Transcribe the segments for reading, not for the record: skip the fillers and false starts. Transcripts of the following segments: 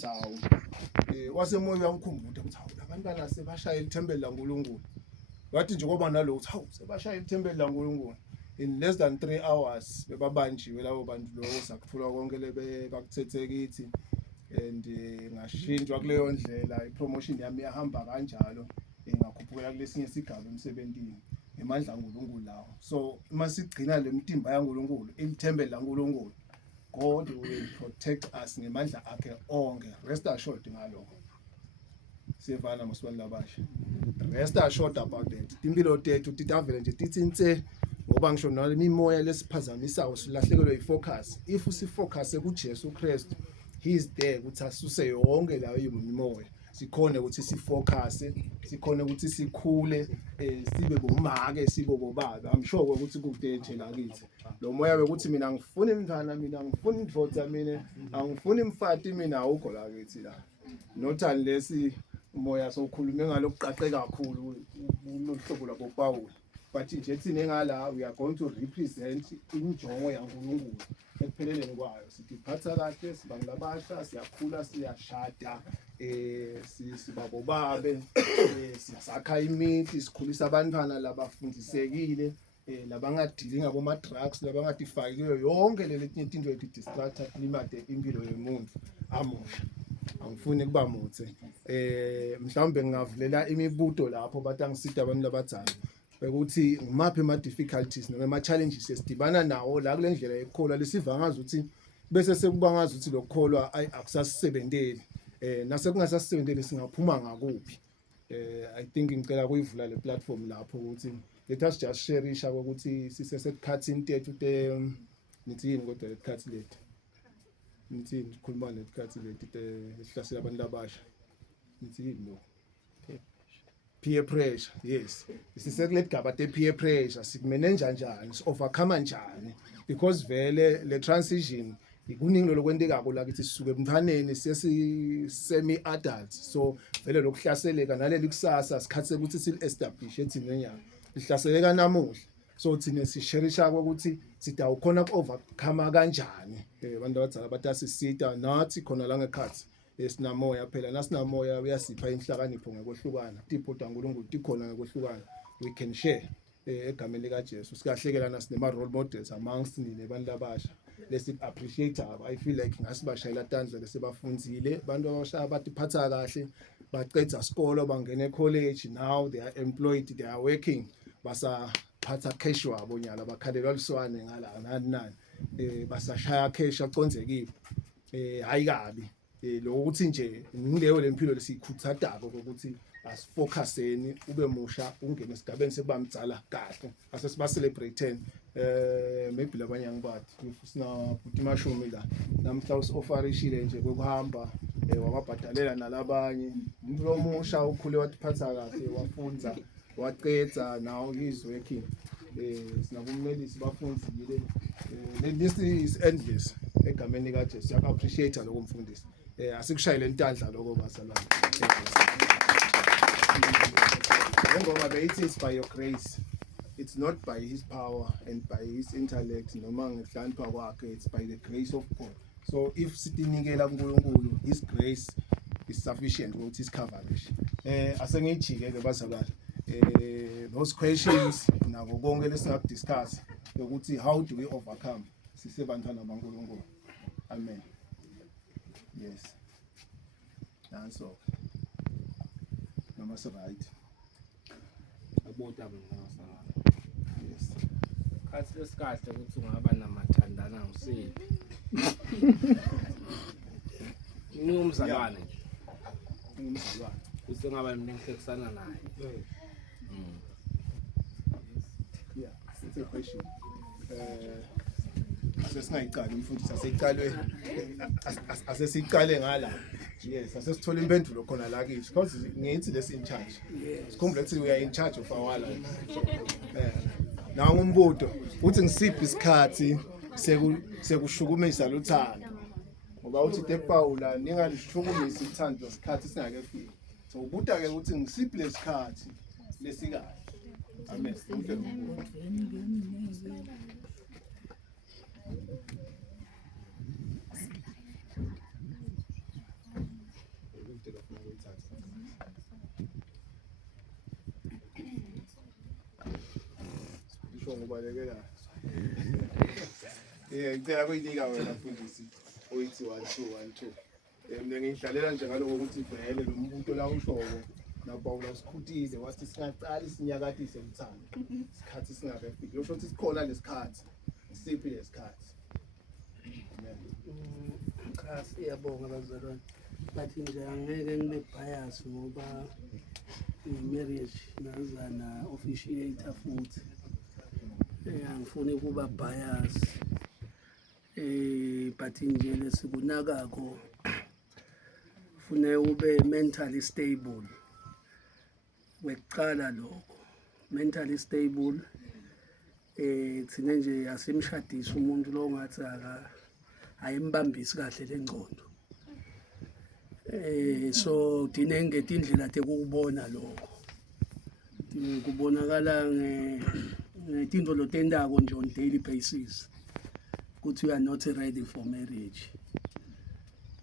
ukuthi hawu wasemoya wamkhumbuza ukuthi hawu labantwana sebashaya ithempeli laNkulunkulu. Wathi nje ngoba nalokuthi hawu sebashaya ithempeli laNkulunkulu in less than 3 hours bebabanjiwe labo bantu lokho sakuthula konke lebe bakuthethe kithi and ngashintshwa kuleyo ndlela ipromotion yami yahamba kanjalo ngakhuphukela kulesinye isigaba emsebentini ngemandla kaNkulunkulu lawo. So uma sigcina le mtimba yaNkulunkulu ithempeli laNkulunkulu, God will protect us ngemandla akhe onke. Rest assured ngalokho. Sivana masibani labasha. Rest assured about that. Impilo tethu titavele nje tithi nse ngoba ngisho nale imoya lesiphazamisayo silahlekelwe ifocus. If usifocus kuJesu Kristu, he is there ukuthi asuse yonke layo imimoya. Sikhona ukuthi sifocus, sikhona ukuthi sikhule, sibe bomake sibe bobaba. I'm sure ukuthi kude nje la kithi. Lo moya bekuthi mina ngifuna imntwana, mina ngifuna indvodza, mina angifuni imfati, mina awukho la kithi la. Not unless umoya sokhulume ngalokuqaqe kakhulu ulohlobo lwabo Paul. But nje thina engala we are going to represent injongo yaNkulunkulu ekupheleleni kwayo. Siphatha kahle sibantu labasha, siyakhula, siyashada, sibabobabe, siyasakha imithi, sikhulisa abantwana labafundisekile, labangadili ngaboma drugs, labangadifakile yonke leli into edistracta limade impilo yomuntu amusha. Angifuni kuba muthe mhlawumbe ngingavulela imibuto lapho bathi angisida abantu labadzala ukuthi ngimaphi ama difficulties noma ama challenges esidibana nawo la kule ndlela yekholwa lesivangaza ukuthi bese sekubangaza ukuthi lokholwa akusasebenzeli nase kungasasebenzeli singaphuma ngakuphi. I think ngicela kuyivula le platform lapho ukuthi let us just share isha ukuthi sisesekhathini tethu nithi yini kodwa lekhathi lethu nithi khuluma lekhathi lethu esihlasela abantu labasha nithi yini lo peer pressure. Yes, isisekule gaba te peer pressure sikumene kanjani overcome kanjani because vele le transition ikuningi lokwendekako la kithi sisuke emntwaneni semi adult, so vele lokuhlaseleka naleli kusasa sikhathe ukuthi sil establish ethini nyanga lihlaseleka namuhla. So thina sisherisha ukuthi sida ukhona ku overcome kanjani abantu abadala batasisita nathi khona la ngekhathi esinamoya phela nasinamoya uyasipha inhlakanipho ngekwehlukana tiphuta uNkulunkulu tikhona ngekwehlukana we can share egameni lika Jesu sikahlekelana sinema role models amongst nini abantu abasha lesi appreciate aba. I feel like ngasibashayela tandla lesebafundzile abantu abasha batiphatha kahle baqedza isikolo bangena ecollege, now they are employed, they are working, basa phatha cash wabo nyala bakhalelwa liswane ngala nani basashaya cash aconzekile hayi kabi lo ukuthi nje ngileyo lempilo lesikhuthadako ukuthi asifocuseni ube musha ungene esigabeni sekuba mdzala kahle asesiba celebrate maybe labanye angibathi sina futhi mashumi la namhla usofarishile nje kokuhamba wababhadalela nalabanye umuntu lomusha ukhule wathiphatha kahle wafunza waqedza, now he is working sinakummelisi bafundzile this is endless egameni lika Jesu. Siya appreciate lokho mfundisi asikushayile intandla lokho basalwane ngoba it is by your grace, it's not by his power and by his intellect noma ngehlonipha kwakhe, it's by the grace of God. So if sitinikela kuNkulunkulu, his grace is sufficient ukuthi isicoverage. Asengijike ke bazalwane those questions nako konke lesingakudiscuss ukuthi how do we overcome sisebantwana baNkulunkulu. Amen. Yes. Nanso. Noma so right. Abota ngasa. Yes. Khathi lesikahle ukuthi ungaba namathandana ngusini. Ngumzalwane nje. Ngumzalwane. Usengaba nemhlekisana naye. Yeah, it's a question. Asesingayicala imfundisi aseyiqalwe asesiqale ngala. Yes, asesithola impendulo khona la kithi because ngithi lesi in charge. Sikhumbule ukuthi we are in charge of our life. Na ngumbuto uthi ngisiphi isikhathi sekushukumisa luthando. Ngoba uthi tePaula ningalishhukumisa uthando isikhathi singakefiki. So ubuta ke ukuthi ngisiphi lesikhathi lesikahle. Amen. step ofuna ukuyithatha. Isho ngobalekela. Ngicela kuyinika wena mfundisi oyithi 1-2-1-2. Mina ngidlalela nje ngaloko ukuthi vele lo muntu la ushoko naBawula sikhuthize wathi singaqali sinyakatise umthando. Isikhathi singakafiki. Usho ukuthi sikhona lesikhathi. Isiphi lesikhathi? Cha siyabonga bazalwane. Bathi nje angeke ngibe bias ngoba i-marriage nazana officiator futhi. Angifuni kuba bias. But nje lesikunakako ufune ube mentally stable. Wekuqala lokho mentally stable thina nje asimshadisa umuntu lo ngathi ayimbambisi kahle lengqondo. So dine ngeti indlela tekubona lokho. Kubonakala ngetinto lotendako nje on daily basis. Ukuthi you are not ready for marriage.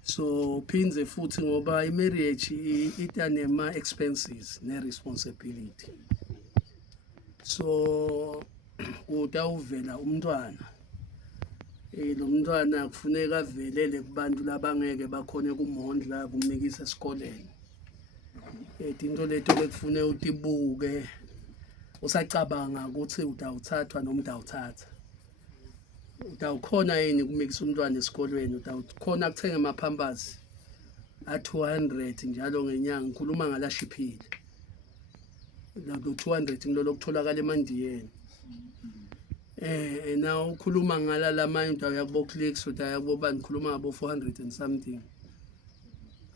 So phinze futhi ngoba i-marriage ita nema expenses ne responsibility. So utawuvela umntwana. Lo mntwana kufuneka avelele kubantu labangeke bakhone kumondla kumnikisa esikoleni. Into leto lekufune utibuke usacabanga ukuthi utawuthathwa noma utawuthatha. Utawukhona yini kumikisa umntwana esikolweni, utawukhona kuthenga amaPampers a200 njalo ngenyanga, ngikhuluma ngalashiphile. Lo 200 ngilo lokutholakala eMandiyeni. Na ukhuluma ngala lamanye utawuyakubo Clicks, utawuyakubo ngikhuluma ngabo 400 and something.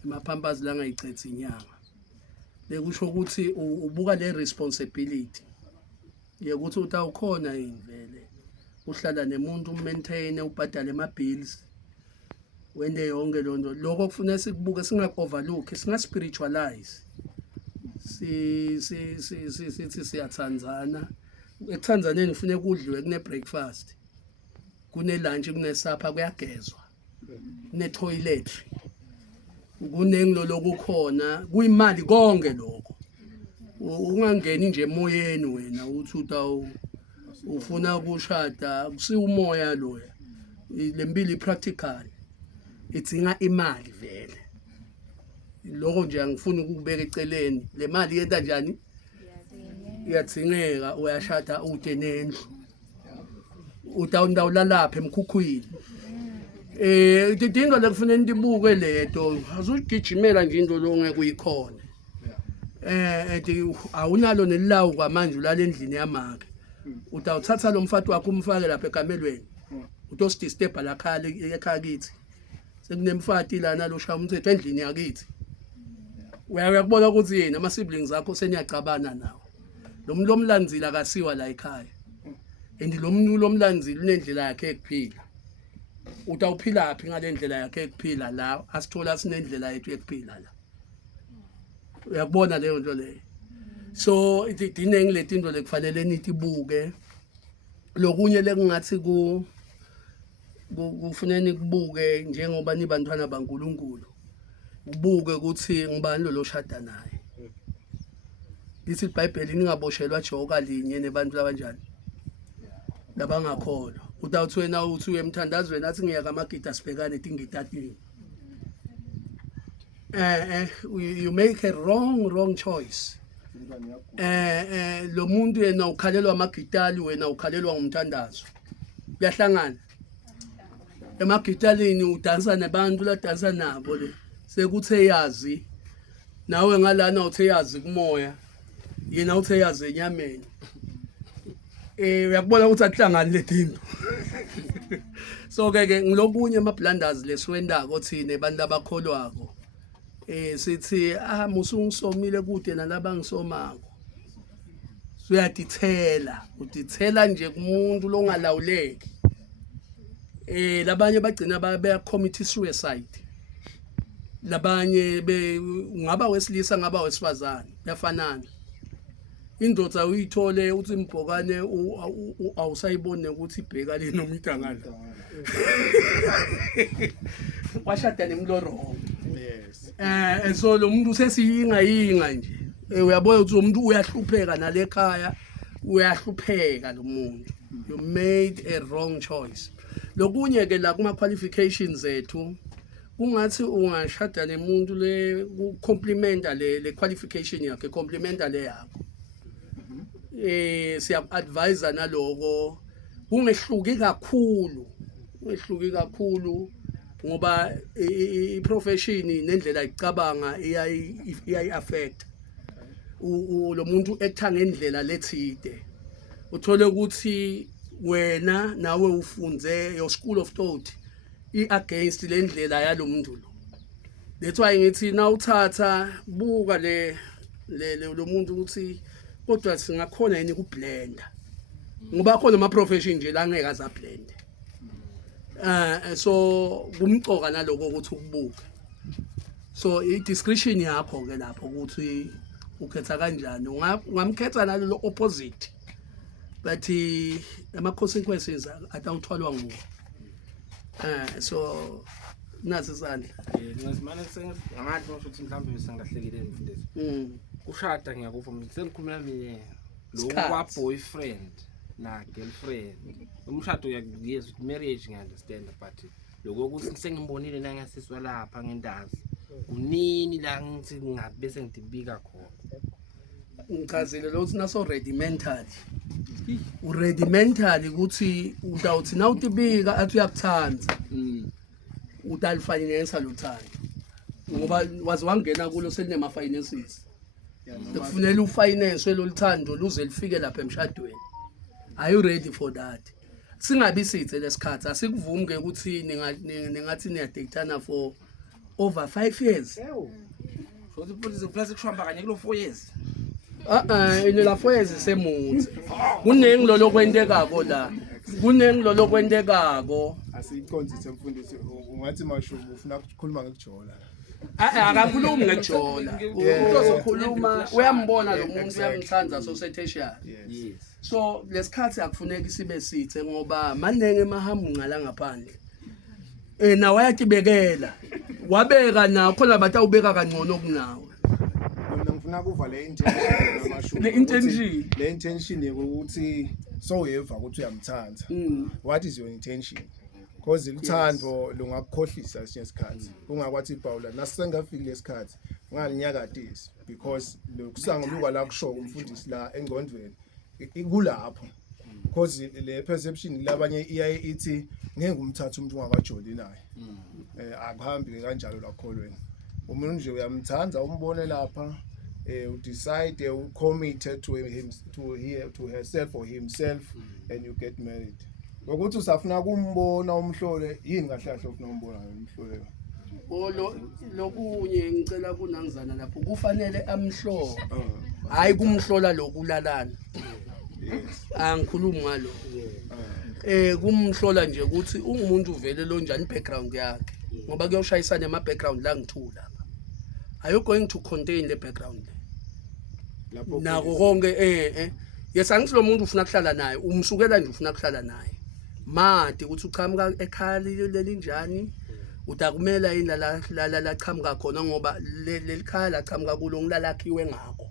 AmaPampers la ngayicetha inyanga. Bekusho ukuthi ubuka le responsibility. Ukuthi utawukhona yini vele. Uhlala nemuntu maintain ubhadale ama bills. Wende yonke lonto. Lokho kufanele sikubuke singaoverlook, singa spiritualize. Sithi siyathandzana. Ekuthandzaneni kufanele kudliwe kune breakfast. Kune lunch, kune supper, kuyagezwa. Kune toiletry. Kunengilo lokukhona, kuyimali konke lokho. Ungangeni nje emoyeni wena uthi ufuna ukushada, kusi umoya loya. Lempilo practical. Idzinga imali vele. Lokho nje angifuni ukubeka eceleni. Le mali yenta njani? Iyathingeka uyashada ude nendlu. Utawunda lapha emkhukhwini. Idinga lekufanele ndibuke leto, azugijimela nje into lo ngeke uyikhona. Awunalo nelilawu kwamanje ulala endlini yamakhe. Utawuthatha lo mfati wakho umfake lapha ekamelweni. Utostisteba la ekhaya kithi. Sekunemfati lana lo shaya umthetho endlini yakithi. Uyakubona ukuthi yena ama siblings akho seniyacabana nawo. Lo muntu omlandzila akasiwa la ekhaya. And lo muntu lomlandzila unendlela yakhe ekuphila. Utawuphila phi ngale ndlela yakhe ekuphila la asithola sinendlela yethu ekuphila la. Uyakubona leyo nto leyo. So idine ngileti into lekufanele nitibuke. Lokunye lekungathi kufuneni kubuke njengoba nibantwana baNkulunkulu. Ubuke ukuthi ngibani lo shada naye. Lithi iBhayibheli ningaboshelwa joka linye nebantu labanjani. Labangakholwa. Utawuthi wena uthi uyemthandazweni athi ngiyaka amagida sibhekane tingitatini. You make a wrong choice. Lo muntu yena ukhalelwa amagitali wena ukhalelwa ngumthandazo. Kuyahlangana. Emagitalini udansa nabantu la dansa nabo le. Sekuthe yazi nawe ngalana uthe yazi kumoya. Yena uthe yazi enyameni. Uyakubona ukuthi akuhlangani letinto. So ke ngilokunye ama blunders lesiwendako thina abantu abakholwako. Sithi musungisomile kude nalaba ngisomako. Uyadithela, udithela nje kumuntu longalawuleki. Labanye bagcina bayacommit suicide. Labanye ngaba wesilisa ngaba wesifazane yafanana. Indoda uyithole uthi imbhokane awusayibone ukuthi ibheka leni noma idangala. Washada nemloro. yes so lo muntu sesiyinga nje uyabona ukuthi umuntu uyahlupheka nalekhaya uyahlupheka lo muntu you made a wrong choice lokunye ke la kuma qualifications zethu kungathi ungashada nemuntu le complimenta le qualification yakhe complimenta le yakho siya advisor naloko ungehluki kakhulu ngoba iprofession nendlela icabanga iyai affect lo muntu ekuthanga ngendlela lethide uthole ukuthi wena nawe ufunze your school of thought against le ndlela yalomuntu lo that's why ngithi na uthatha buka lo muntu ukuthi kodwa singakhona yini ku blender ngoba khona ama profession nje la ngeke aza blend so kumcoka naloko ukuthi ukubuka so I discretion yakho ke lapho ukuthi ukhetha kanjani ungamkhetha nalo opposite but ama consequences atawuthwalwa nguwe so nasi sandla ngizimane sengathi ukuthi mhlawumbe sengahlekile mfundisi ushada ngiyakuvuma sengikhuluma mina lo kwa boyfriend na girlfriend umshado yes marriage ngi understand but lokho ukuthi sengimbonile la ngasiswa lapha ngendazi kunini la ngithi ngabe sengidibika khona ngichazile lo uthi naso ready mentally ukuthi utawuthi na utibika athi uyakuthanda utalifinance lothando ngoba wazi wangena kulo selinema finances kufanele ufinance loluthando luze lifike lapha emshadweni are you ready for that singabi sithe lesikhathi asikuvumi ke ukuthi ningathi niyadatana for over 5 years so the plus kuhamba kanye kulo 4 years ine la 4 years semuthi kunengi lo lokwentekako la kunengi lo lokwentekako asiyiqonzise mfundisi ungathi masho ufuna ukukhuluma ngekujola akakhulumi ngejola uzokhuluma uyambona lo muntu uyamthanda so setesha yes so lesikhathi akufuneki sibe sithe ngoba manenge emahambo ngala ngaphandle na wayatibekela wabeka na khona bathi awubeka kangcono kunawe mina ngifuna kuva le intention namasho le intention ukuthi so uyeva ukuthi uyamthanda what is your intention because uthando lungakukhohlisa isikhathi ungakwathi Paula nasengafiki lesikhathi ngalinyakatisi because lokusangoluka la kusho umfundisi la engqondweni ikulapho because le perception labanye iyaye ithi ngeke umthatha umuntu ungakajoli naye akuhambi kanjalo lakholweni umuntu nje uyamthanda umbone lapha decide commit to him to herself or himself and you get married ukuthi usafuna kumbona umhlole yini kahlahla ufuna umbona umhlole lokunye ngicela kunangizana lapho kufanele amhlo hayi kumhlola lokulalana angikhulumi ngalo kumhlola nje ukuthi ungumuntu uvele lo njani background yakhe ngoba kuyoshayisana ama background la ngithula are you going to contain the background lapho nako konke yes angithi lo muntu ufuna kuhlala naye umsukela nje ufuna kuhlala naye made ukuthi uchamuka ekhaya leli njani utakumela yini la chamuka khona ngoba leli khaya la chamuka kulo ngilalakhiwe ngakho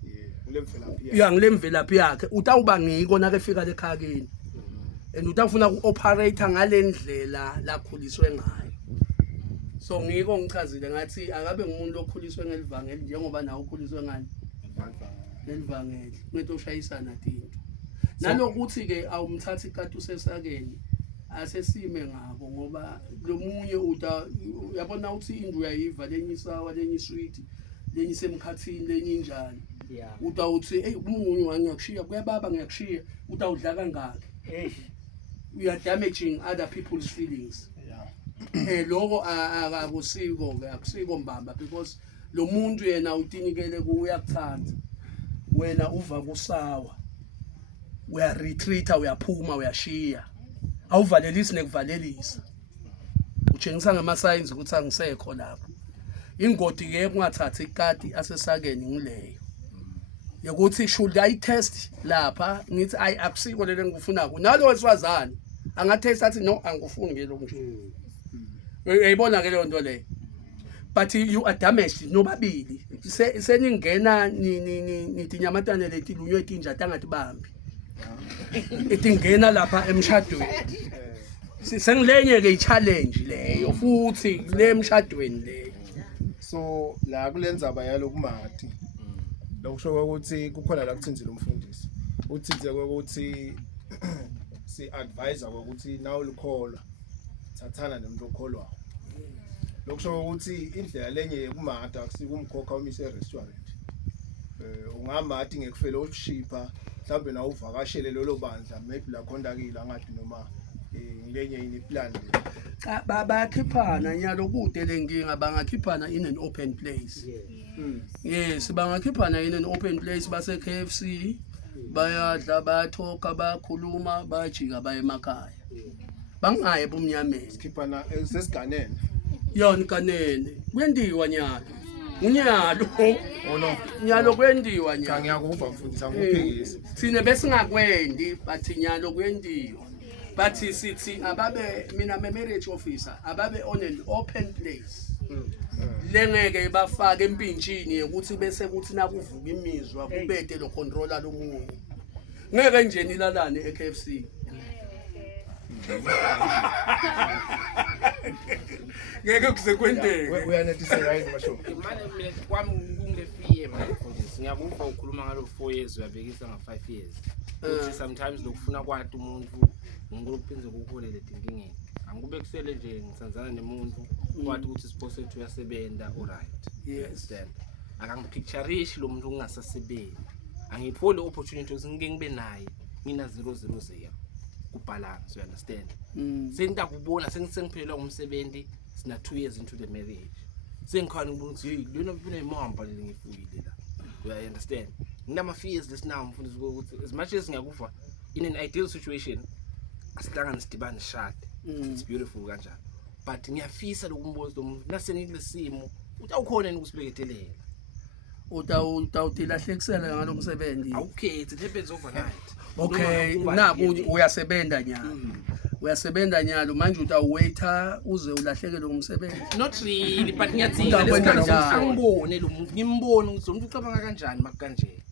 ngilemvelaphi yakhe utawuba ngiko na kefika lekhaya kini and utafuna ukuoperate ngalendlela lakhuliswe ngayo so ngiko ngichazile ngathi akabe ngumuntu lokhuliswe ngelivangeli njengoba nawo ukhuliswe ngani ngelivangeli kwethu ushayisana tinto nalokuthi ke awumthathi ikati usesakeni asesime ngabo ngoba lo munye uyabona ukuthi indlu uyayiva lenye isawa lenye sweet lenye semkhathini lenye njani utawuthi hey umunye wangiyakushiya kuyababa ngiyakushiya utawudla kangaka we are damaging other people's feelings lokho akusiko ke akusiko mbamba because lo muntu yena utinikele kuyakuthanda wena uva kusawa uya retreata uyaphuma uyashiya awuvalelisi nekuvalelisa utshengisa ngama signs ukuthi angisekho lapho ingodi ke kungathathi ikati asesakeni ngileyo yokuthi should I test lapha ngithi akusiko lelo ngifuna ku nalo wesifazane angatest athi no angifuni ke lo nje uyayibona ke le nto le but you are damaged nobabili seningena nithi nyamatane leti lunywe etinja tangathi bambi etingena lapha emshadweni sengilenye ke i-challenge leyo futhi le emshadweni leyo. So la kulendzaba yalokumati lokusho ukuthi kukhona la kuthinzile umfundisi uthinze ukuthi si advisor ukuthi nawu likholwa thathana nomuntu okholwayo lokusho ukuthi indlela lenye yekumata akusikumkhokha umise restaurant ungamati ngekufellowshipa mhlawumbe na uvakashele lolo bandla maybe la khondakile ngathi noma ngenye ini plan cha bayakhiphana nyalo kude lenkinga bangakhiphana in an open place. Yes bangakhiphana in an open place base KFC bayadla bayathoka bayakhuluma bayajika baye emakhaya bangaye bomnyameni khiphana sesiganene yona kanene kwendiwa nyalo unyalo ono nyalo kwendiwa cha nyalo ngiyakuva mfundisi angiphikisi thina besingakwendi bathi nyalo kwendiwa bathi sithi ababe mina marriage officer ababe on an open place lengeke bafake empintshini ukuthi bese kuthi nakuvuka imizwa kubede lo controller lomunye ngeke nje nilalane eKFC ngeke kusekwendeke uyanethiseka yini basho manje mina kwami kungefiye manje mfundisi ngiyakuva ukhuluma ngalo 4 years uyabhekisa nga 5 years ukuthi sometimes lokufuna kwathi umuntu ngikuphinze ukuholele thinkingeni angikube kusele nje ngisanzana nemuntu kwathi ukuthi sipho sethu uyasebenza alright understand akangipictureish lo muntu ungasasebenzi angipho le opportunity ukuthi ngike ngibe naye mina 000 kubalance you understand sengitakubona sengiphelelwa umsebenzi sina 2 years into the marriage sengikhona ukuthi hey lona ufuna imamba leli ngifuyile la you understand nginama fears lesinawo mfundisi ukuthi as much as ngiyakufa in an ideal situation asihlangane sidibane shade it's beautiful kanjalo but ngiyafisa lokumboza umuntu nasenilesimo utawukhona ukusibhekethelela utawutilahlekisela ngalo msebenzi okay it happens overnight okay naku uyasebenza nyalo uyasebenza nyalo manje utawuwaiter uze ulahlekelwe umsebenzi not really but ngiyathina lesikhathi ngibone lo muntu ngimbone ukuthi umuntu ucabanga kanjani makanje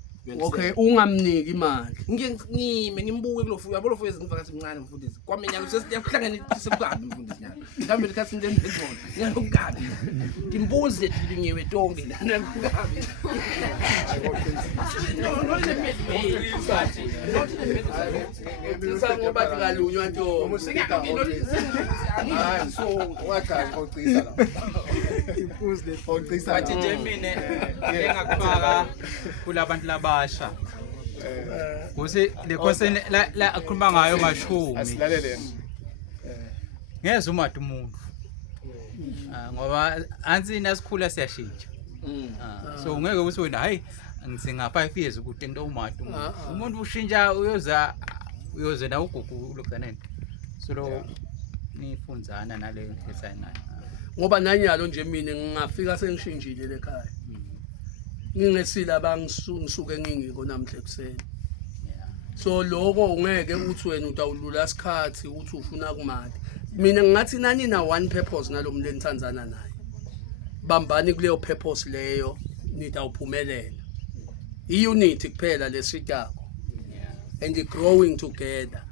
okay ungamniki imali ngime ngimbuke kulofu yabo lofu ezingivakathi mncane mfundisi kwami nyalo sesiyakuhlanganisa kukabi mfundisi nyalo mhlambe likhathi into endizona nyalo kukabi ngimbuze lethi linyewe tonke lana kukabi ngoba kalunywa to hayi so wachaza qocisa la impuzle qocisa bathi nje mina engakufaka kulabantu labasha kuthi le khoseni la akhuluma ngayo mashumi asilalele ngeze umati umuntu ngoba ansi nasikhula siyashintsha so ungeke uthi wena hayi ngisinga 5 years ukuthi into umati umuntu ushintsha uyoze na ugugu lokuzanene so lo nifundzana nale lesayinayo ngoba nanyalo nje mina ngingafika sengishintshile lekhaya ngingesila abangisuke ngingiko namhle kuseni so lokho ungeke uthi wena utawulula isikhathi uthi ufuna kumali mina ngingathi nani na one purpose nalomndeni nithandzana naye bambani kuleyo purpose leyo nitawuphumelela iunity kuphela lesitako and growing together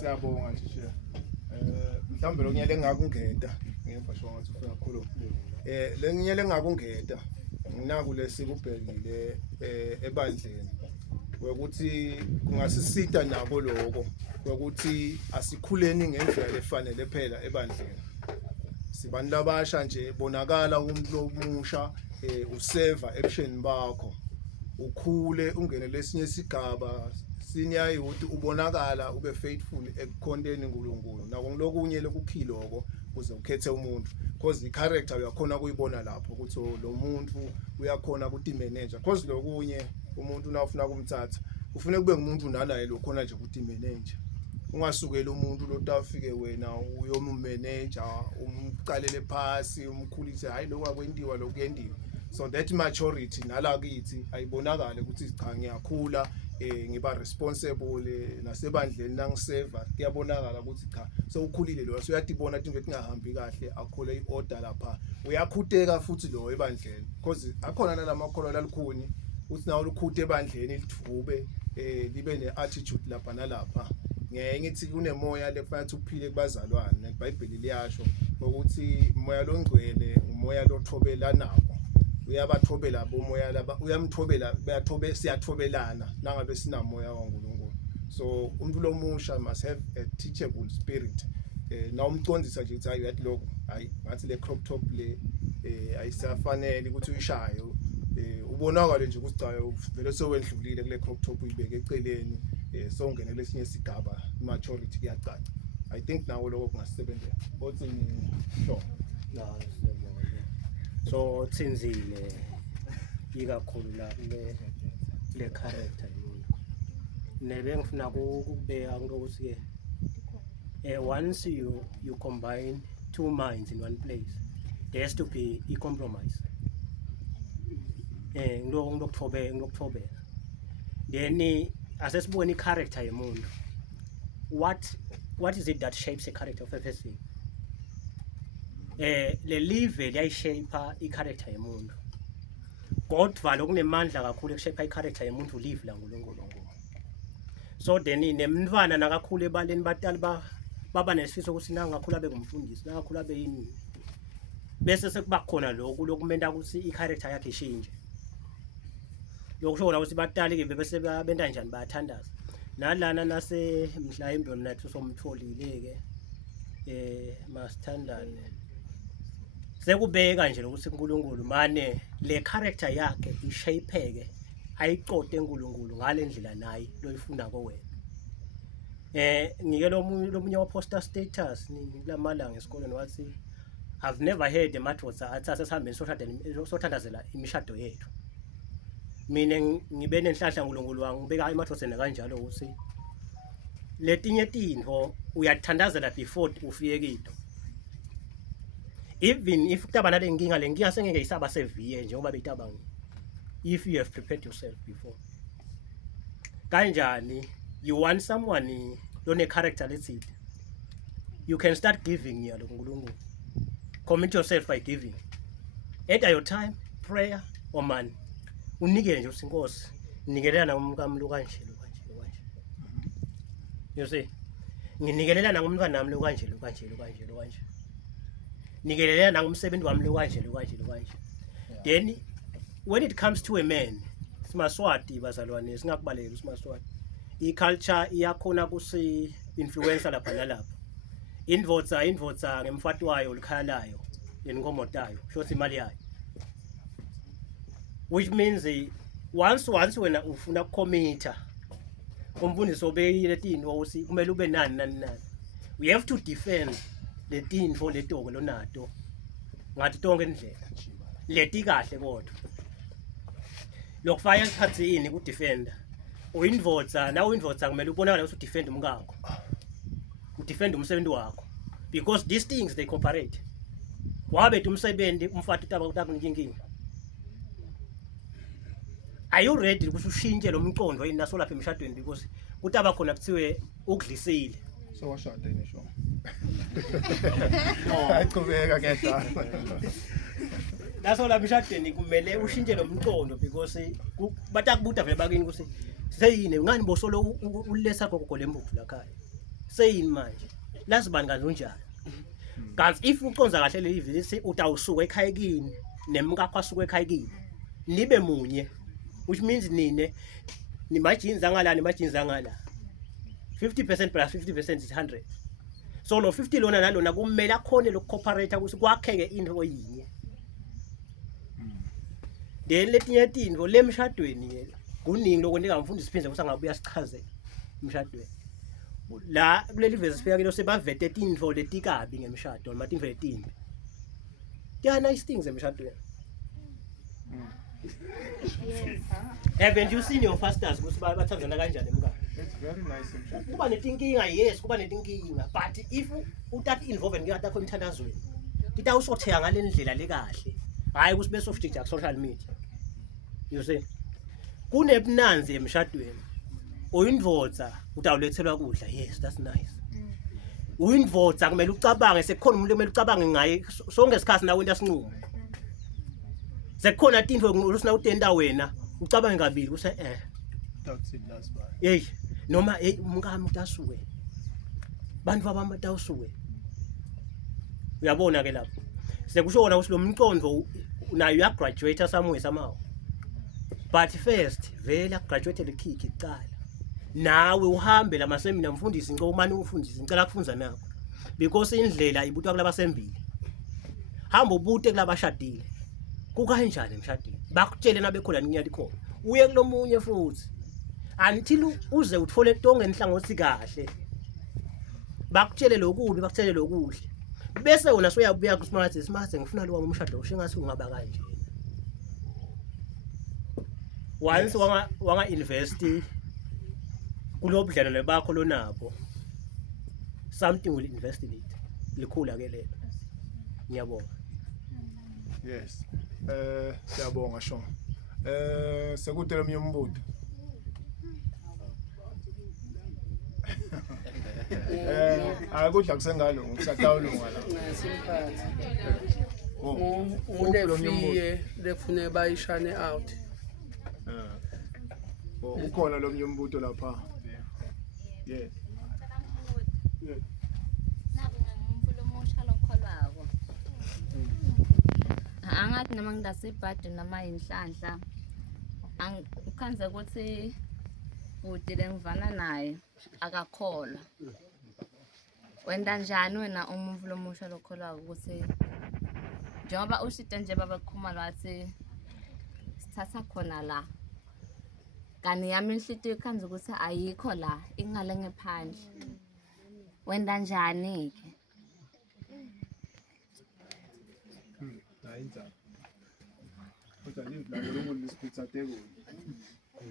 siyabonga nje mhlawumbe lokunyele engakungeda ngemva shonga ukuthi ufuna ukukhuluma lenyele engakungeda nginaku lesikubhekile ebandleni ukuthi kungasisita nabo lokho ukuthi asikhuleni ngendlela efanele phela ebandleni sibani labasha nje bonakala umuntu lomusha useva action bakho ukhule ungene lesinye isigaba sinyayi ukuthi ubonakala ube faithful ekukhonteni uNkulunkulu nako ngilokunye lokukhiloko uze ukhethe umuntu because i-character uyakhona kuyibona lapho ukuthi lo muntu uyakhona ukuthi manager because lokunye umuntu nawufuna kumthatha ufune kube ngumuntu nalaye lokhona nje ukuthi manager ungasukela umuntu lotafike wena uyomumanager umqalele phasi umkhulise hayi lokho akwendiwa lokuyendiwa so that maturity nala kithi ayibonakala ukuthi cha ngiyakhula ngiba responsible nasebandleni nangiseva kuyabonakala ukuthi cha so ukhulile lo usuyadibona into etingahambi kahle akhole iorder lapha uyakhuteka futhi lo ebandleni because akhona nalamakholwa lalikhuni uthi nawo lukhute ebandleni lidvube libe neattitude lapha nalapha ngeke ngithi kunemoya lefanele uphile kubazalwane neBhayibheli liyasho ukuthi umoya longcwele umoya lothobela nako uyabathobela bomoya laba uyamthobela bayathobe siyathobelana nangabe sinamoya kaNkulunkulu so umuntu lomusha must have a teachable spirit na umcondzisa nje ukuthi hayi yathi lokho hayi ngathi le crop top le ayisafanele ukuthi uyishaye ubonakala nje ukuthi cha vele sowendlulile kule crop top uyibeke eceleni songene lesinye isigaba maturity iyacaca I think nawo lokho kungasebenzela othi sure la so tsinzile ikakhulu la le character yomuntu nebe ngifuna ukubeka ukuthi ke once you combine two minds in one place there has to be a compromise ngikuthobela then asesibona i-character yomuntu what is it that shapes the character of a person le live liyayishape i-character yomuntu kodwa lokunemandla kakhulu ekushape i-character yomuntu live la nguNkulunkulu so then nemntwana nakakhulu ebaleni batali baba nesifiso ukuthi nangakhula bekumfundisi nangakhula beyini bese sekuba khona lokhu lokumenta ukuthi i-character yakhe ishintshe lokusho ukuthi batali ke bese benta njani bayathandaza nalana nase mhlawumbe nathi somtholile ke masithandane sekubeka nje ukuthi uNkulunkulu mane le character yakhe ishapeke ayiqote uNkulunkulu ngale ndlela nayi loyifuna kowena ngike lomunye waposter status lamalanga esikoleni wathi I've never heard emadvodza athi asesihambeni sothandazela imishado yethu mina ngibe nenhlahla uNkulunkulu wangu ngibeka emadvodzeni kanjalo ukuthi letinye tintfo uyathandazela before ufike kito even if kutaba lenkinga sengeke isaba seviye njengoba betabanga if you have prepared yourself before kanjani you want someone lone character let's say you can start giving yalo kuNkulunkulu commit yourself by giving at your time prayer or money unikele nje usinkosi nikelela na umkamlo kanje you see nginikelela na ngumntwana nami lo kanje nikelela na ngumsebenzi wami lo kanje then when it comes to a man simaswati bazalwane singakubaleki simaswati iculture iyakhona kusi influencer lapha nalapha indvodza ngemfati wayo likhalayo lenkomotayo shothi imali yayo which means once wena ufuna ukucommita umfundisi obeyile tintfo usi kumele ube nani you have to defend le tintfo letoko lonato ngathi tonke indlela leti kahle kodwa lokufaya isikhatsini ku defender uyindvodza nawe indvodza kumele ubonakala ukuthi defend umkakho udefend umsebenzi wakho because these things they cooperate wabe umsebenzi umfati utaba utakuninkinga are you ready ukuthi ushintshe lo mcondo yini naso lapha emshadweni because kutaba khona kuthiwe ukudlisile so washada ngisho ayikubeka ngedala naso lapha emshadweni kumele ushintshe lo mcondo because batakubuta vele bakini ukuthi seyini ngani bosolo ulesa gogo lembuthu lakhaya seyini manje lazibani kanjani kanti if uconza kahle le ivisi utawusuka ekhaya kini nemkakho asuka ekhaya kini nibe munye which means nine nimajinza ngala 50% plus 50% is 100 so no 50 lona nalona kumele akhone lokukooperate ukuthi kwakheke into yinye then letinye tintfo lemshadweni kuningi lokwenza umfundisi Phindze kusangabuya sichaze emshadweni la kuleli verse sifika kilo sebavete tintfo letikabi ngemshado noma tintfo letimbi there are nice things emshadweni haven't you seen your pastors ukuthi bathandana kanjani emkakho it's very nice emshadweni kuba netinkinga yes kuba netinkinga but if uthatha involvement yakho emthandazweni titawusotheka ngale ndlela lekahle hayi ukuthi bese ofujija ku social media. You see kunebunanzi emshadweni uyindvodza utawulethelwa kudla, yes that's nice. Uyindvodza kumele ucabange sekukhona umuntu kumele ucabange ngaye sonke isikhathi nawe into asinqumo. Sekukhona into usina utenda wena ucabange kabili kuse Tawuthini last bar. hey noma umkami utasuke. Bantu abamata usuke. Uyabona ke lapho. Sekusho wona ukuthi lo mqondo nayo uya graduate somewhere somehow. But first vele graduate lekhiki icala. Nawe uhambe lama seminar mfundisi ngomani ufundisi ngicela kufunza nako. Because indlela ibutwa kulaba sembili. Hamba ubute kulaba shadile. Kukanjani emshadweni? Bakutshele nabe khona ninyati khona. Uye kulomunye futhi. Until uze uthole tonge enhlangothi kahle. Bakutshele lokubi bakutshele lokuhle. Bese wona soyabuya kuSmart Smart ngifuna lo umshado usho ngathi ungaba kanje. Once wanga invest kulobudlelwane bakho lonabo. Something will invest in it. Likhula ke lelo. Ngiyabonga. Yes. Siyabonga Shona. Sekude lo myombuto. Akudla kusengalo ngisatawulunga la. Simphathi. Oh. Ulefiye lekufune bayishane out. Ukhona lo myombuto lapha. Yes. Angathi noma ngidasibhadi noma inhlanhla angikhanze ukuthi bude lengivana naye akakholwa. Wenda njani wena umuntu lomusha lokholwa ukuthi njengoba ushita nje babakhuluma lathi sithatha khona la kani yami inhlitiyo ikhanze ukuthi ayikho la ingale ngephandle. Wenda njani ke? Hayiza. Kodwa live la lokulisiphitha teko.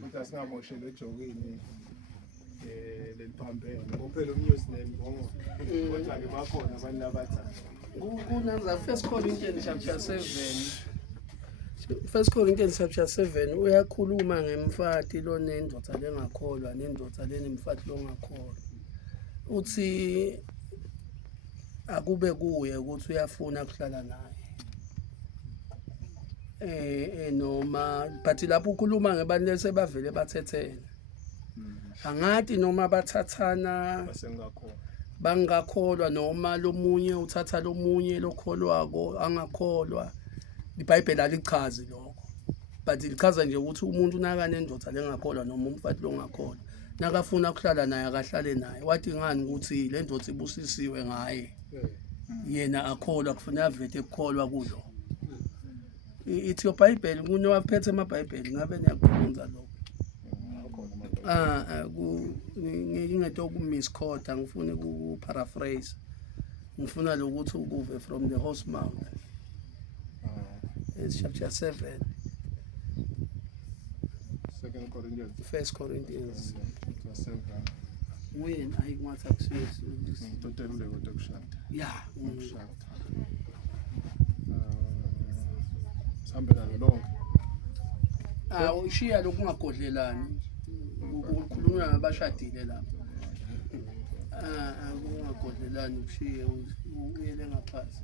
Kodwa singamoshele ejokini leliphambene. Ngophela umnews nembongo. Kodwa ke bakhona abantu abathanda. Kunanza First Corinthians chapter 7. First Corinthians chapter 7 uyakhuluma ngemfati lo nendoda lengakholwa nendoda lenemfati longakholwa. Uthi akube kuye ukuthi uyafuna ukuhlala naye. Noma but lapho ukhuluma ngebantu lesebavele bathethene. Angathi noma bathathana Basengakho. bangakholwa noma lomunye uthatha lomunye lokholwako angakholwa. iBhayibheli alichazi lokho. But lichaza nje ukuthi umuntu naka nendoda lengakholwa noma umfati longakholwa nakafuna ukuhlala naye akahlale naye. Wathi ngani ukuthi le ndoda ibusisiwe ngaye. Yena akholwa kufanele avete ukukholwa kulo. Ithi iBhayibheli kunowaphethe amaBhayibheli ngabe niyakukhonza lokho. Ngingeto ukumisquote ngifune ku paraphrase. Ngifuna lokuthi ukuve from the horse mouth. It's chapter 7. 2 Corinthians. First Corinthians. 7. When I want to access this. Totelule kokushada. Yeah. Ukushada. Sambe nalo lonke. Ushiya lokungagodlelani. Ukukhuluma nabashadile lapha. Kungagodlelani ushiye uyele ngaphasi.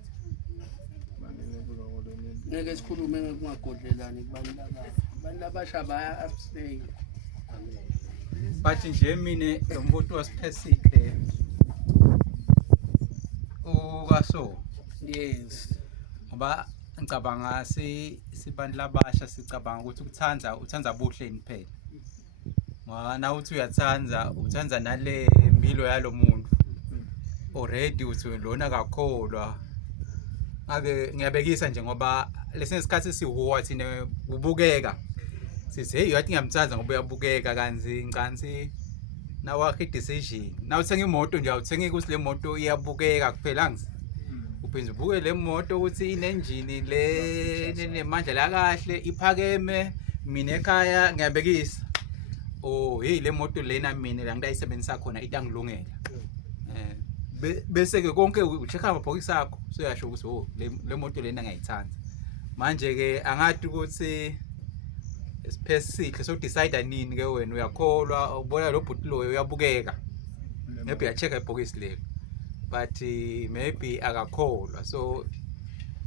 Manene kuloko lomini. Ngeke sikhulume ngokungagodlelani kubantu laba. Abantu abasha baya abstain. But nje mina lo mbuto wasipesike ukaso. Yes. Ngoba ngicabanga sibantu labasha sicabanga ukuthi uthanza buhle niphela. Ngana uthi uthanza nale impilo yalomuntu. Already uthi lona kakholwa. Ake ngiyabekisa nje ngoba lesinye isikhathi sihuwa thina ubukeka. Sithi hey yathi ngiyamthanza ngoba uyabukeka kanzi nawakhe decision. Naw uthenga imoto nje awuthengi ukuthi le moto iyabukeka kuphela ngisi. Uphenza ubuke le moto ukuthi inenjini le nemandla la kahle iphakeme mina ekhaya ngiyabekisa. Oh hey le moto lena mina la ngidayisebenzisa khona itangilungela. Bese ke konke uchecka amabhokisi akho so yasho ukuthi oh le moto lena ngiyayithanda. manje ke angathi ukuthi specific so decide nini ke wena uyakholwa ubona lo bhuti loyo uyabukeka maybe uyachecka ibhokisi lelo but maybe akakholwa so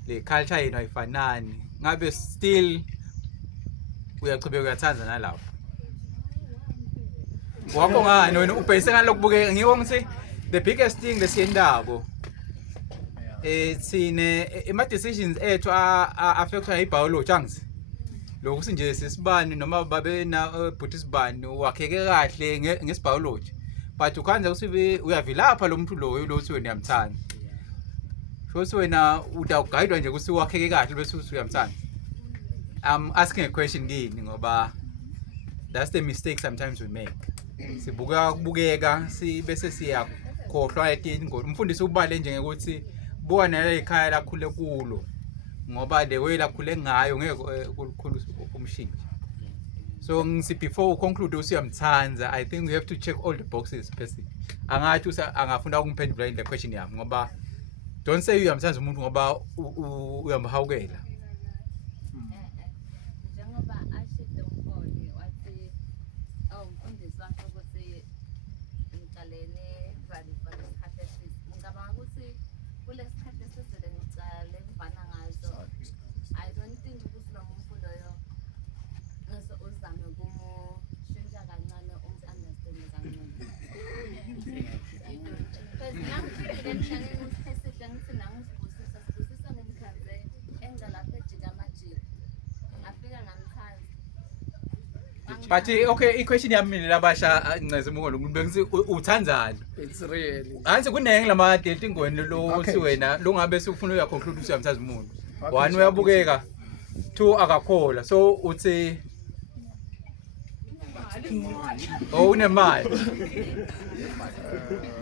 le culture yenu ayifanani ngabe still uyachubeka uyathanza nalapho wakho ngani wena ubhayise ngalokubukeka ngiyo ngithi the biggest thing lesiyendako sine ima decisions ethu affectwa yibiology angithi lokhu sinje sisibani noma babe na bhuti sibani wakheke kahle ngesibiology but ukhanza usibe uyavilapha lo muntu loyo lothi wena uyamthanda so wena utawuguide nje ukuthi wakheke kahle bese uthi uyamthanda. I'm asking a question kini ngoba that's the mistake sometimes we make. Sibukeka bese siyakhohlwa etingo umfundisi ubale nje ngekuthi bona la ekhaya lakhule kulo ngoba the way lakhule ngayo ngeke ukukhulu umshintsho. So before we conclude usiyamthanza I think we have to check all the boxes basic. Angathi angafunda ukumphendula in the question yami ngoba don't say uyamthanza umuntu ngoba uyamhawukela. But okay, question yami labasha nginceze mukho ngibengisi uthanzana. It's really. Anse kunenge lama dating ngweni lo si wena lo ngabe sikufuna uya conclude usiyamthaza umuntu. One uyabukeka, two akakhola. So uthi oh unemali.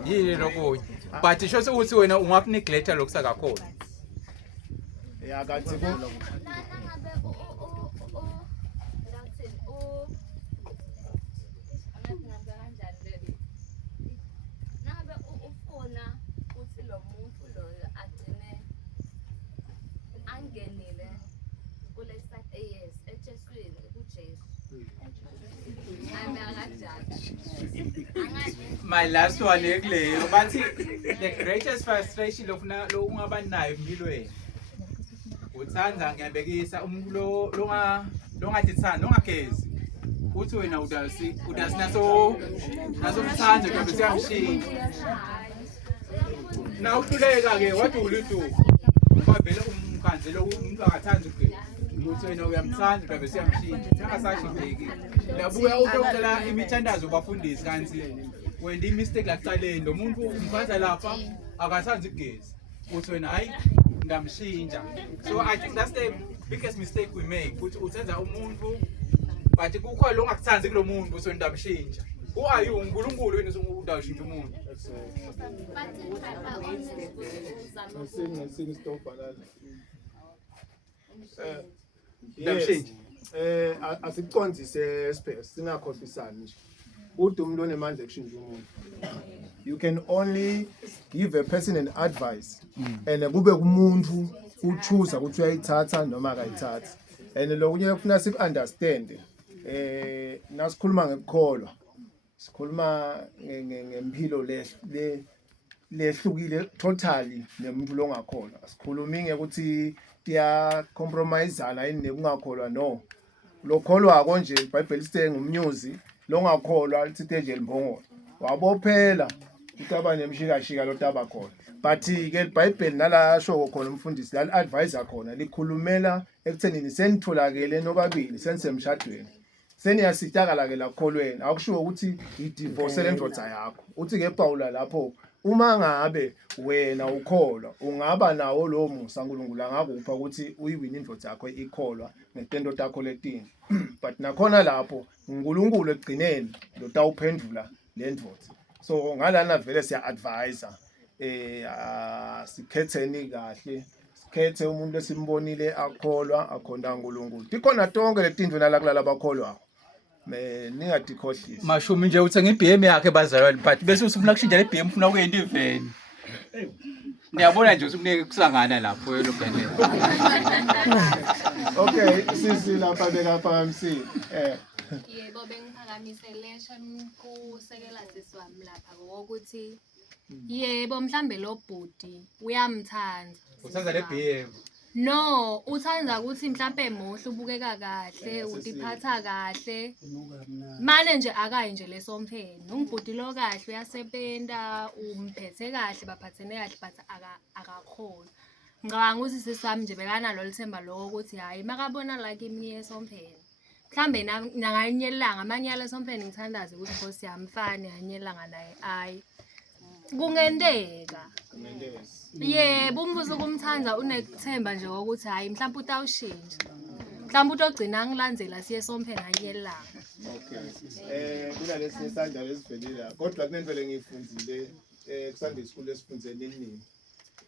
Yini lokho. But isho ukuthi wena ungakuneglect lokusakakhola. Yeah, kanti my last one ekleyo bathi the greatest frustration lokuna lo ungaba nayo empilweni uthanza ngiyabekisa umuntu lo ngadithanda ongagezi uthi wena udasinaso mthanda kodwa siyamshintsha na uhluleka ke wathi uludu ubavela umkhanzelo umuntu akathanda ugezi uthi wena uyamthanda kodwa siyamshintsha sengasashinteki labuya utocela imithandazo bafundisi kanti when the mistake lakuqaleni lo muntu umkhanza lapha akathanzi ugezi uthi wena hayi ndamshintsha. So I think that's the biggest mistake we make ukuthi uthenza umuntu but kukho lo ongakuthanzi kulo muntu uthi ndamshintsha. Who are you uNkulunkulu wena udawushintsha umuntu? Ndamshintsha. Asiqondise space singakhohlisani nje. Uthi umuntu onemandla ekushintsha umuntu. You can only give a person an advice and kube kumuntu uchoose ukuthi uyayithatha noma akayithathi. And lokunye kufuna siku-understand nasikhuluma ngekukholwa sikhuluma ngempilo lehlukile totally nemuntu longakholwa. Asikhulumi ngekuthi tiya compromiseana yini nekungakholwa no. Lokholwa konje iBhayibheli sithe ngumnyuzi longakholwa lithi nje limbongolo wabophela utaba nemshikashika lo taba khona. But ke iBhayibheli nala shoko khona umfundisi la advisor khona likhulumela ekuthenini senitholakele nobabili senisemshadweni seniyasitakala ke lakholweni akushiwo ukuthi idivorce lendvodza yakho. Uthi ke Paula lapho uma ngabe wena ukholwa ungaba nawo lo musa uNkulunkulu angakupha ukuthi uyiwina indvodza yakho ikholwa ngetento takho letini. But nakhona lapho uNkulunkulu egcineni lo tawuphendula lendvodza. So ngalana vele siya advisor sikhetheni kahle sikhethe umuntu esimbonile akholwa akhonda uNkulunkulu. Dikhona tonke letindwe nalakulala abakholwa ningadikhohlisi. Mashumi nje uthenga iBM yakhe bazalwane but bese usufuna kushintsha le BM ufuna ukuyenda iveni. Ngiyabona nje ukuthi kuneke kusangana lapho lo bhenela. sisi lapha bekaphakamisile Yebo bengiphakamisele shon kusekela sisi wami lapha ngokuthi yebo mhlambe lo bhuti uyamthanda. Usenza le behavior. No, uthanda ukuthi mhlambe muhle ubukeka kahle, utiphatha kahle. Manje nje akayi nje lesompheni. Ungibhuti lo kahle uyasebenza, umphethe kahle, baphathene kahle but akakhola. Ngicabanga ukuthi sisami nje bekana lo lithemba lo ukuthi hayi makabona la kimi yesompheni. Mhlambe nanganye ilanga amanyala esompheni ngithandaze ukuthi Nkosi yami mfane nganye ilanga naye ayi. Kungendeka. Yebo umbuzo kumthanda unekuthemba nje ukuthi hayi mhlawumbe utawushintsha. Mhlawumbe utogcina ngilandzela siye sompheni nganye ilanga. Okay. Kunalesi isandla lesivelile la. Kodwa kunendlela engiyifundile kuSunday school esifundzele nini.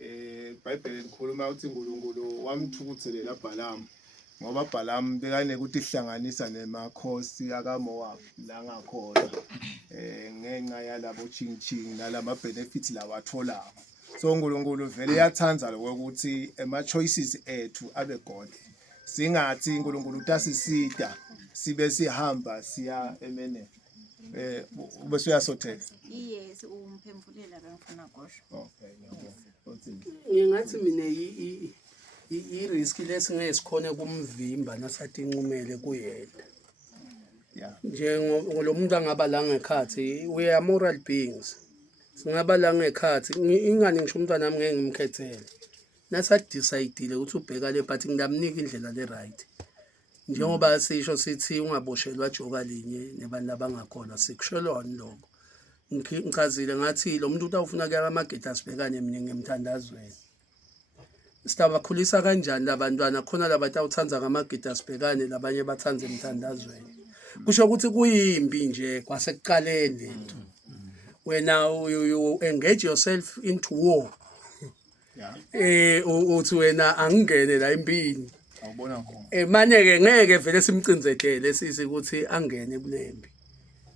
iBhayibheli likhuluma ukuthi uNkulunkulu wamthukuthelela Balaam ngoba Balaam bekane ukuthi ihlanganisa nemakhosi akaMoab la ngakhona ngenxa yalabo chingching nalama benefits lawatholayo. So uNkulunkulu vele yathanda lokuthi ama choices ethu abe God. Singathi uNkulunkulu utasisida sibe sihamba siya emene. Ubese uyasothela. Yes, umphemfulela bengifuna kusho. Okay, Ngingathi mina i-risk lesingesikhona kumvimba nasathi inqumele kuyena. Yeah. Lo muntu angaba la ngekhathi we are moral beings. Singaba la ngekhathi ingani ngisho umntwana nami ngeke ngimkhethele. Nasathi decide ukuthi ubheka le but ngidamnika indlela le right. Njengoba sisho sithi ungaboshelwa joka linye nebantu labangakholwa sikushelwana lokho. Ngichazile ngathi lo muntu utawufuna kuya amagate asibhekane mina ngemthandazweni. Sitabakhulisa kanjani labantwana khona labatawuthanza ngamagate asibhekane labanye bathanze emthandazweni. Kusho ukuthi kuyimbi nje kwasekuqaleni lento. Wena you engage yourself into war. Yeah. Uthi wena angingene la empini. Awubona khona. Manje ngeke vele simcinzetele sisi ukuthi angene kulembi.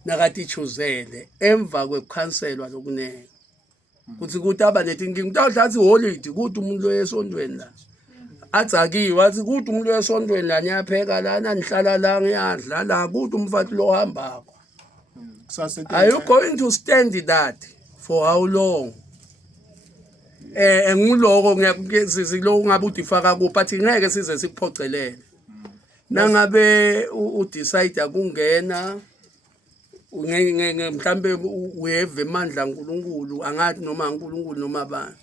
Nakati chuzele emva kwekhanselwa lokunene. Kuthi kutaba netinkingi utawudlathi holiday kuthi umuntu loyesondweni la. Atsakiwe wathi kuthi umuntu loyesondweni la nyapheka lana nihlala la ngiyadla la kuthi umfathi lo hambako. Are you going to stand that for how long? Enguloko ngiyakuzisi lo ungabe udifaka ku but ngeke size sikuphocelele. Nangabe udecide akungena mhlambe uyeve amandla uNkulunkulu angathi noma uNkulunkulu noma abantu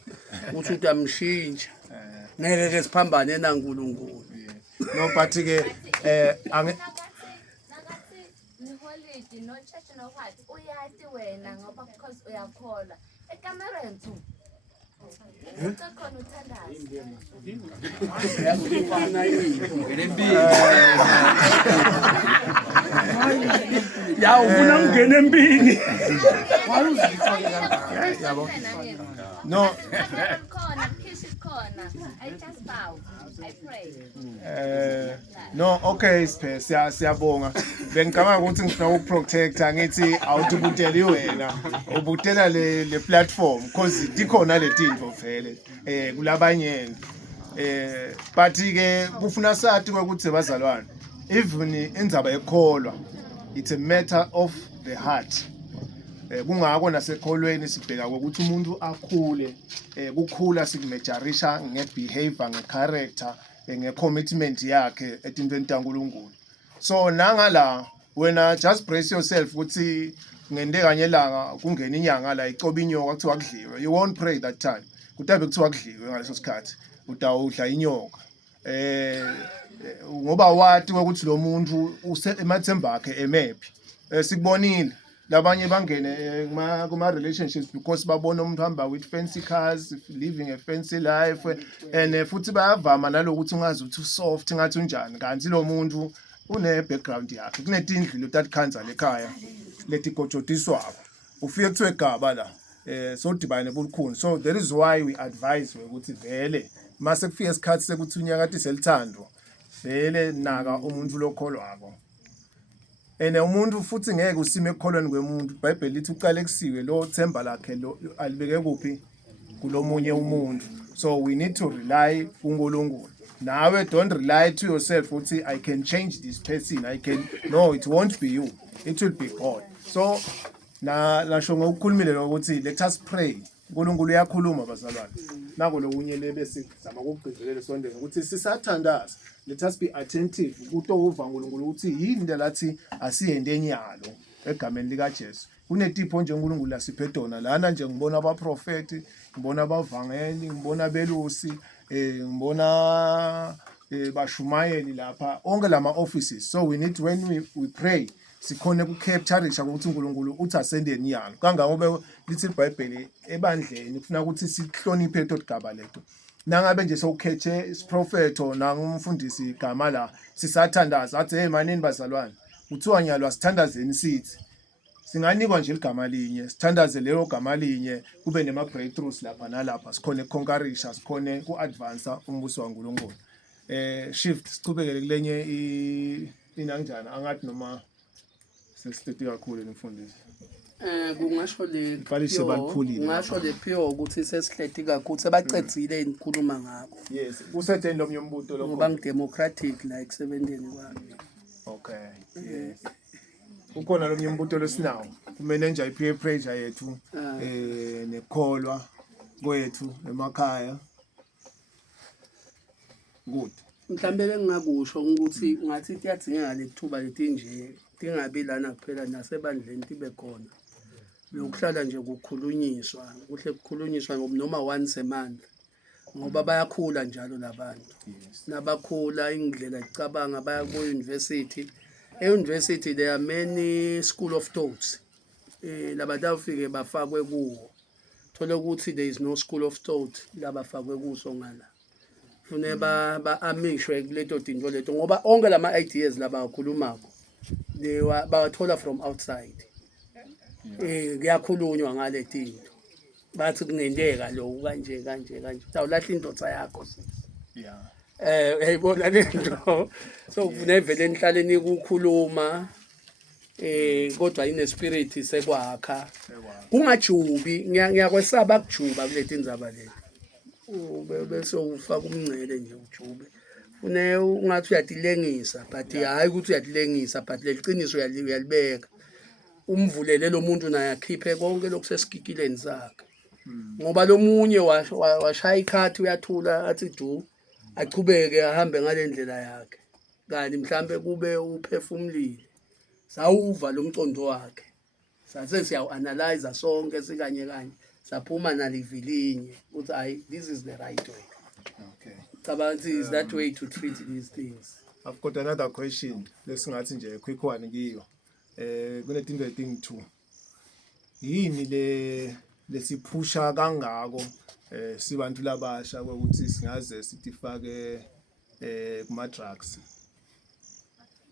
uthi utamshintsha ngeke ke siphambane naNkulunkulu. No but ke Nakathi ni holiday no church no what uyathi wena ngoba because uyakhola ekamereni tu. Ukhona uthandaza. Ya ufuna ungena empini. no I just bow. I pray. no okay siyabonga bengicabanga ukuthi ngifuna ukuprotecta ngithi awutubuteli wena ubutela le platform because dikhona letinto vele kulabanye but ke kufuna sathi ukuthi bazalwane even indzaba ekholwa it's a matter of the heart. Kungako nasekholweni sibheka ukuthi umuntu akhule kukhula sikumejarisha ngebehavior ngecharacter ngecommitment yakhe etintweni taNkulunkulu. So nangala wena just brace yourself ukuthi ngende kanye langa kungena inyanga la icoba inyoka kuthiwa kudliwe, you won't pray that time kutabe kuthiwa kudliwe ngaleso sikhathi utawudla inyoka ngoba wathi ukuthi lo muntu emathemba akhe emephi. Sikubonile labanye bangene kuma relationships because babona umuntu hamba with fancy cars, living a fancy life and futhi bayavama nalokuthi ungazi ukuthi usoft ngathi unjani kanti lo muntu une background yakhe kunetindlu lotatikhanza lekhaya letigojotiswako ufike kuthiwe egaba la so dibane bulukhuni. So that is why we advise ukuthi vele mase kufika isikhathi sekuthi unyakati selithando vele naka umuntu lokholwako. Umuntu futhi ngeke usime ekukholweni kwemuntu. iBhayibheli lithi uqale kusiwe lo themba lakhe lo alibeke kuphi kulomunye umuntu. So we need to rely kuNkulunkulu. nawe don't rely to yourself uthi I can change this person, no, it won't be you, it will be God. So nasho ngokukhulumile ukuthi let us pray. uNkulunkulu uyakhuluma bazalwane. Nako lokunye lebese zama ukugcizelela sondela ukuthi sisathandaza. Let us be attentive ukuthi ova uNkulunkulu ukuthi yini lathi asiyende enyalo egameni lika Jesu. Kunetipho nje uNkulunkulu lasiphetona lana nje ngibona abaprofeti, ngibona abavangeli, ngibona belusi, ngibona bashumayeli lapha onke lama offices. So we need when we pray sikhone ku-captureisha ukuthi uNkulunkulu uthi asende enyalo. Kangangobe lithi iBhayibheli ebandleni kufuna ukuthi sihloniphe leto gaba leto. Nangabe nje sowukhethe isiprofeto nangumfundisi igama la sisathandaza athi hey manini bazalwane uthiwa nyalo asithandazeni sithi singanikwa nje igama linye sithandaze leyo gama linye kube nema breakthroughs lapha nalapha sikhone conquerisha sikhone ku-advance umbuso kaNkulunkulu. Shift sichubekele kulenye inanjani angathi noma sesitete kakhulu nemfundisi. Kungasho Balisho baliphulile. Kungasho le pure ukuthi sesihleti kakhulu sebacedzile enikhuluma ngakho. Yes, usethe lo myombuto lo. Ngoba ngidemocratic la ekusebenzeni kwami. Okay. Yes. Ukhona lo myombuto lesinawo. Kumanage ipeer pressure yethu nekholwa kwethu emakhaya. Good. Mhlambe bengingakusho ukuthi ngathi kuyadingeka lethuba letinje tingabi lana kuphela nasebandleni tibe khona. Lokuhlala nje kukhulunyiswa, kuhle kukhulunyiswa noma once a month. Ngoba bayakhula njalo labantu. Nabakhula indlela icabanga baya ku university. E-university there are many school of thoughts. Labantu afike bafakwe kuwo. Thola ukuthi there is no school of thought labafakwe kuso ngala. Fune ba-amishwe kuleto tinto leto ngoba onke lama ideas laba akhulumako bawathola from outside. Kuyakhulunywa ngale tinto. Bathi kungenteka lo kanje. Awulahla indodza yakho. Yeah. Uyayibona lento. So kufuna vele nihlale nikukhuluma kodwa ine spirit sekwakha. Kungajubi ngiyakwesaba kujuba kuleti indzaba leti. Bese ufaka umncele nje ujube. Ungathi uyadilengisa but hayi ukuthi uyadilengisa but leqiniso uyalibeka. Umvulele lo muntu naye akhiphe konke lokusesikikileni sakhe. Ngoba lo munye washaya ikhathi uyathula athi du achubeke ahambe ngale ndlela yakhe. Kanti mhlambe kube uphefumulile. Sawuva lo mcondo wakhe. Sase siyaw-analyze sonke sikanye saphuma nalivilinye ukuthi hayi this is the right way. Okay. Cabanga is that way to treat these things. I've got another question. Lesingathi nje quick one kiyo. Kunetinto ezingu2. Yini lesiphusha kangako sibantu labasha ukuthi singaze sitifake kuma drugs.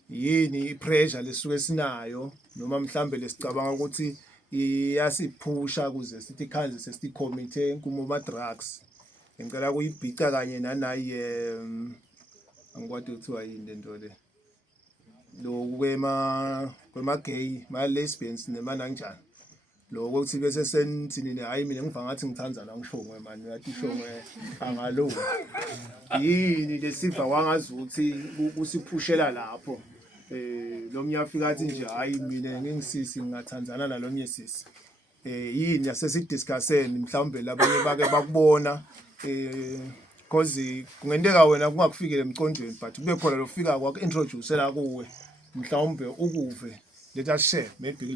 Yini ipressure lesuke sinayo noma mhlambe lesicabanga ukuthi iyasiphusha kuze sithi khanze sesicommit kuma drugs. Ngicela kuyibhica kanye nanayi angikwazi ukuthiwa yini lento le. Lo kwema gay, ma lesbians nemananjani. Lokho ukuthi bese senithini hayi mina ngiva ngathi ngithanza la ngishongwe manje ngathi shongwe angalo. Yini lesiva wangazi ukuthi kusiphushela lapho. Lo myafika athi nje hayi mina ngingisisi ngingathanzana nalomnye sisi. Yini asesidiscusseni mhlawumbe labanye bake bakubona because kungenteka wena kungakufikele emqondweni but kube khona lo fika kwakho introduce la kuwe mhlawumbe ukuve let us share maybe